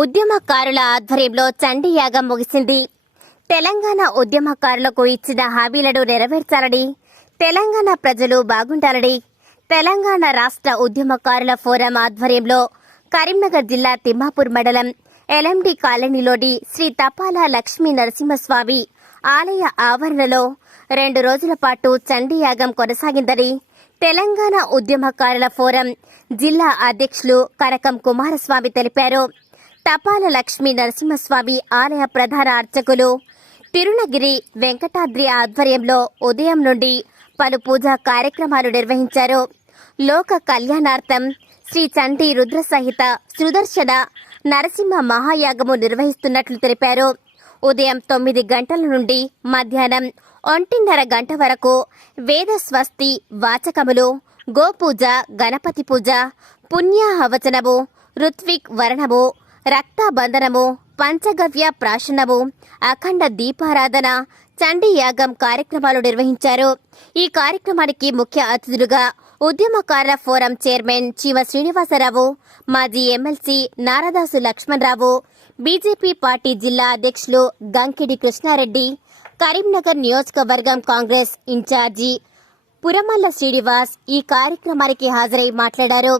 ఉద్యమకారుల ఆధ్వర్యంలో చండీయాగం ముగిసింది. తెలంగాణ ఉద్యమకారులకు ఇచ్చిన హామీలను నెరవేర్చాలని తెలంగాణ ప్రజలు బాగుండాలని తెలంగాణ రాష్ట్ర ఉద్యమకారుల ఫోరం ఆధ్వర్యంలో కరీంనగర్ జిల్లా తిమ్మాపూర్ మండలం ఎల్ఎండి కాలనీలోని శ్రీ తపాల లక్ష్మీ నరసింహస్వామి ఆలయ ఆవరణలో రెండు రోజుల పాటు చండీయాగం కొనసాగిందని తెలంగాణ ఉద్యమకారుల ఫోరం జిల్లా అధ్యక్షులు కరకం కుమారస్వామి తెలిపారు. తపాల లక్ష్మీ నరసింహస్వామి ఆలయ ప్రధాన అర్చకులు తిరునగిరి వెంకటాద్రి ఆధ్వర్యంలో ఉదయం నుండి పలు పూజా కార్యక్రమాలు నిర్వహించారు. లోక కళ్యాణార్థం శ్రీ చండీ రుద్ర సహిత సుదర్శన నరసింహ మహాయాగము నిర్వహిస్తున్నట్లు తెలిపారు. ఉదయం తొమ్మిది గంటల నుండి మధ్యాహ్నం ఒంటిన్నర గంట వరకు వేద స్వస్తి వాచకములు గోపూజ గణపతి పూజ పుణ్యాహవచనము ఋత్విక్ వర్ణము రక్తబంధనము పంచగవ్య ప్రాశనము అఖండ దీపారాధన చండీ యాగం కార్యక్రమాలు నిర్వహించారు. ఈ కార్యక్రమానికి ముఖ్య అతిథులుగా ఉద్యమకారుల ఫోరం చైర్మన్ చీవ శ్రీనివాసరావు మాజీ MLC Naradasu Lakshmanarao BJP party జిల్లా అధ్యక్షులు గంకిడి కృష్ణారెడ్డి కరీంనగర్ నియోజకవర్గం కాంగ్రెస్ ఇన్ఛార్జి పురమల్ల శ్రీనివాస్ ఈ కార్యక్రమానికి హాజరై మాట్లాడారు.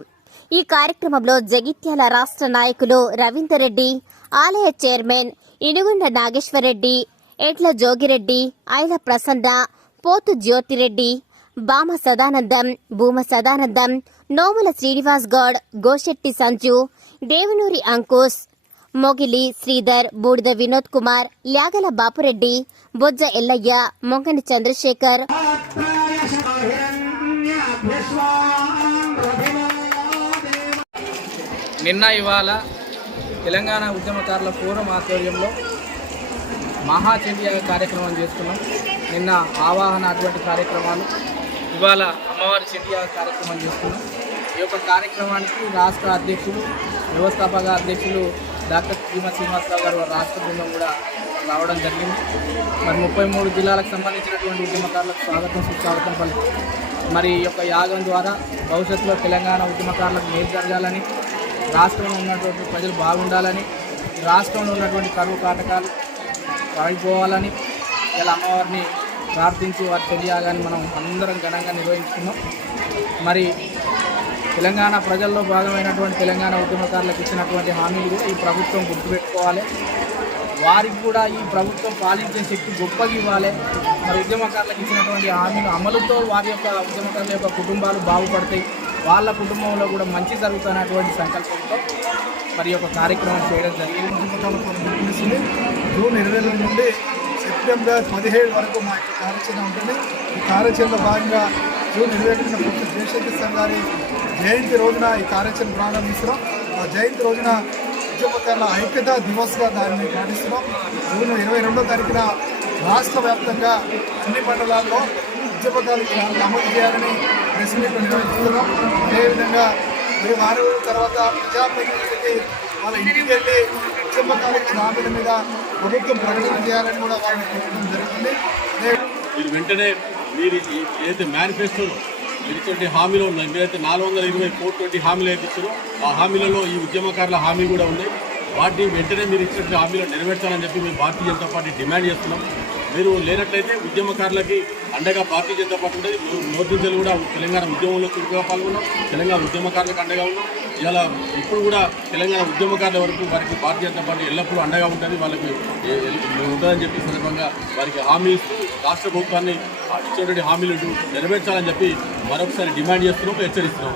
ఈ కార్యక్రమంలో జగిత్యాల రాష్ట్ర నాయకులు రవీందర్ రెడ్డి ఆలయ చైర్మన్ ఇనుగుండ నాగేశ్వరరెడ్డి ఎడ్ల జోగిరెడ్డి ఐల ప్రసన్న పోతు జ్యోతిరెడ్డి బామ సదానందం భూమ సదానందం నోముల శ్రీనివాస్ గౌడ్ గోశెట్టి సంజు దేవునూరి అంకుష్ మొగిలి శ్రీధర్ బూడిద వినోద్ కుమార్ ల్యాగల బాపురెడ్డి బొజ్జ ఎల్లయ్య మొంగని చంద్రశేఖర్. నిన్న ఇవాళ తెలంగాణ ఉద్యమకారుల ఫోరం ఆధ్వర్యంలో మహాచండీయాగ కార్యక్రమం చేసుకున్నాం నిన్న ఆవాహన అటువంటి కార్యక్రమాలు ఇవాళ అమ్మవారి చండీయాగ కార్యక్రమం చేసుకున్నాం ఈ యొక్క కార్యక్రమానికి రాష్ట్ర అధ్యక్షులు వ్యవస్థాపక అధ్యక్షులు డాక్టర్ భీమా శ్రీనివాసరావు గారు రాష్ట్ర బృందం కూడా రావడం జరిగింది. మరి ముప్పై మూడు జిల్లాలకు సంబంధించినటువంటి ఉద్యమకారులకు స్వాగతం సుస్వాగతం పలుకు మరి ఈ యొక్క యాగం ద్వారా భవిష్యత్తులో తెలంగాణ ఉద్యమకారులకు మేలు జరగాలని రాష్ట్రంలో ఉన్నటువంటి ప్రజలు బాగుండాలని రాష్ట్రంలో ఉన్నటువంటి కరువు కాటకాలు పారిపోవాలని ఇలా అమ్మవారిని ప్రార్థించి వారి తెలియాలని మనం అందరం ఘనంగా నిర్వహించుకున్నాం మరి తెలంగాణ ప్రజల్లో భాగమైనటువంటి తెలంగాణ ఉద్యమకారులకు ఇచ్చినటువంటి హామీలు కూడా ఈ ప్రభుత్వం గుర్తుపెట్టుకోవాలి. వారికి కూడా ఈ ప్రభుత్వం పాలించే శక్తి గొప్పగా ఇవ్వాలి. మరి ఉద్యమకారులకు ఇచ్చినటువంటి హామీలు అమలుతో వారి యొక్క ఉద్యమకారుల యొక్క కుటుంబాలు బాగుపడతాయి. వాళ్ళ కుటుంబంలో కూడా మంచి జరుగుతున్నటువంటి సంకల్పంతో మరి యొక్క కార్యక్రమం చేయడం జరిగింది. జూన్ ఇరవై రెండు నుండి సెప్టెంబర్ పదిహేడు వరకు మా యొక్క కార్యాచరణ ఉంటుంది. ఈ కార్యాచరణలో భాగంగా జూన్ ఇరవై ఒకటిన ప్రొఫెసర్ జయశంకర్ గారి జయంతి రోజున ఈ కార్యాచరణ ప్రారంభిస్తున్నాం. ఆ జయంతి రోజున ఉద్యమకారుల ఐక్యతా దివస్గా దానిని పాటిస్తున్నాం. జూన్ ఇరవై రెండో తారీఖున రాష్ట్ర వ్యాప్తంగా అన్ని మండలాల్లో పథకాలు అమలు చేయాలని ప్రెస్ మీట్లు నిర్వహిస్తున్నాం అదేవిధంగా మరి వారు తర్వాత ప్రజాప్రతినిధులకి వాళ్ళ ఇంటికి వెళ్ళి ఉద్యమకారులకు హామీల మీద ప్రభుత్వం ప్రకటన చేయాలని కూడా వారిని కోరడం జరుగుతుంది. మీరు వెంటనే మీరు ఏదైతే మేనిఫెస్టోలో ఇటువంటి హామీలు ఉన్నాయి మీరైతే నాలుగు వందల ఇరవై కోటి హామీలు అయితే ఇచ్చారో ఆ హామీలలో ఈ ఉద్యమకారుల హామీ కూడా ఉన్నాయి. వాటిని వెంటనే మీరు ఇచ్చినటువంటి హామీలు నెరవేర్చాలని చెప్పి మేము భారతీయ జనతా పార్టీ డిమాండ్ చేస్తున్నాం. మీరు లేనట్లయితే ఉద్యమకారులకి అండగా భారతీయ జనతా పార్టీ ఉంటుంది నోటించలు కూడా తెలంగాణ ఉద్యమంలో చురుకుగా పాల్గొన్నాం. తెలంగాణ ఉద్యమకారులకు అండగా ఉన్నాం. ఇలా ఇప్పుడు కూడా తెలంగాణ ఉద్యమకారుల వరకు వారికి భారతీయ జనతా పార్టీ ఎల్లప్పుడూ అండగా ఉంటుంది. వాళ్ళకి ఉంటుందని చెప్పి సందర్భంగా వారికి హామీ ఇస్తూ రాష్ట్ర ప్రభుత్వాన్ని ఆ ఇచ్చినటువంటి హామీలు నెరవేర్చాలని చెప్పి మరొకసారి డిమాండ్ చేస్తున్నాం హెచ్చరిస్తున్నాం.